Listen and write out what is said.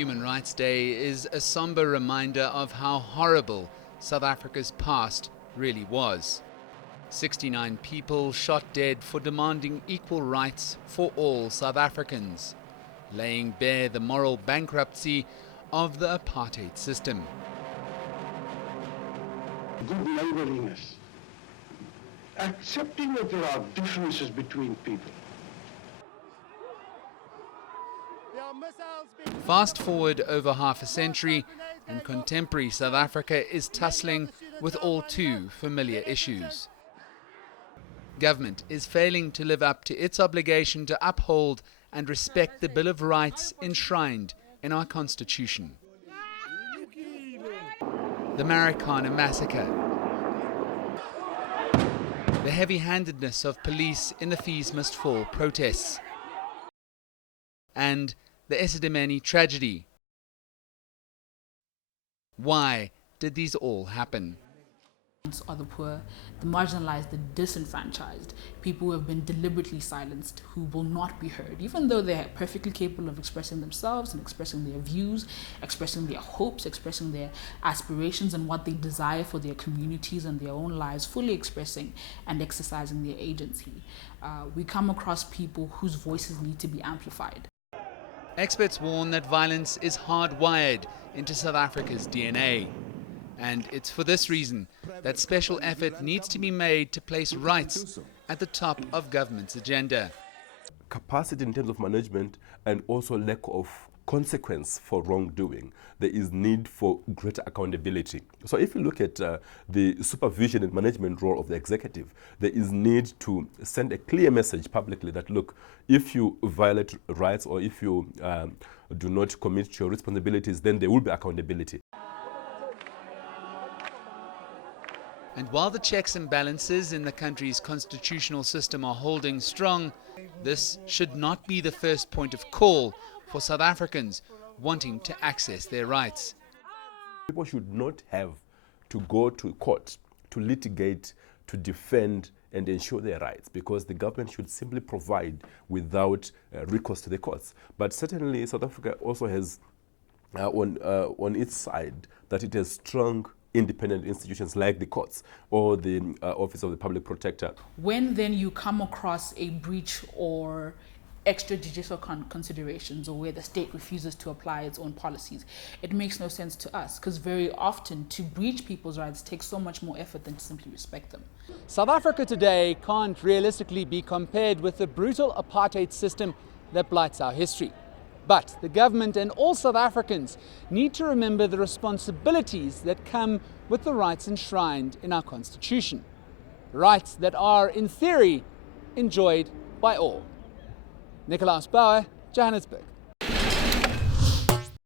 Human Rights Day is a somber reminder of how horrible South Africa's past really was. 69 people shot dead for demanding equal rights for all South Africans, laying bare the moral bankruptcy of the apartheid system. Good neighborliness, accepting that there are differences between people. Fast forward over half a century, and contemporary South Africa is tussling with all too familiar issues. Government is failing to live up to its obligation to uphold and respect the Bill of Rights enshrined in our Constitution. The Sharpeville Massacre, the heavy-handedness of police in the Fees Must Fall protests, and the etched tragedy. Why did these all happen? Are the poor, the marginalized, the disenfranchised, people who have been deliberately silenced, who will not be heard, even though they're perfectly capable of expressing themselves and expressing their views, expressing their hopes, expressing their aspirations and what they desire for their communities and their own lives, fully expressing and exercising their agency. We come across people whose voices need to be amplified. Experts warn that violence is hardwired into South Africa's DNA. And it's for this reason that special effort needs to be made to place rights at the top of government's agenda. Capacity in terms of management and also lack of consequence for wrongdoing. There is need for greater accountability. So if you look at the supervision and management role of the executive, there is need to send a clear message publicly that, look, if you violate rights or if you do not commit to your responsibilities, then there will be accountability. And while the checks and balances in the country's constitutional system are holding strong, this should not be the first point of call for South Africans wanting to access their rights. People should not have to go to court to litigate, to defend and ensure their rights, because the government should simply provide without recourse to the courts. But certainly South Africa also has on its side that it has strong independent institutions like the courts or the Office of the Public Protector. When then you come across a breach or extrajudicial considerations, or where the state refuses to apply its own policies, it makes no sense to us, because very often to breach people's rights takes so much more effort than to simply respect them. South Africa today can't realistically be compared with the brutal apartheid system that blights our history. But the government and all South Africans need to remember the responsibilities that come with the rights enshrined in our Constitution. Rights that are, in theory, enjoyed by all. Nicolaas Bauer, Johannesburg.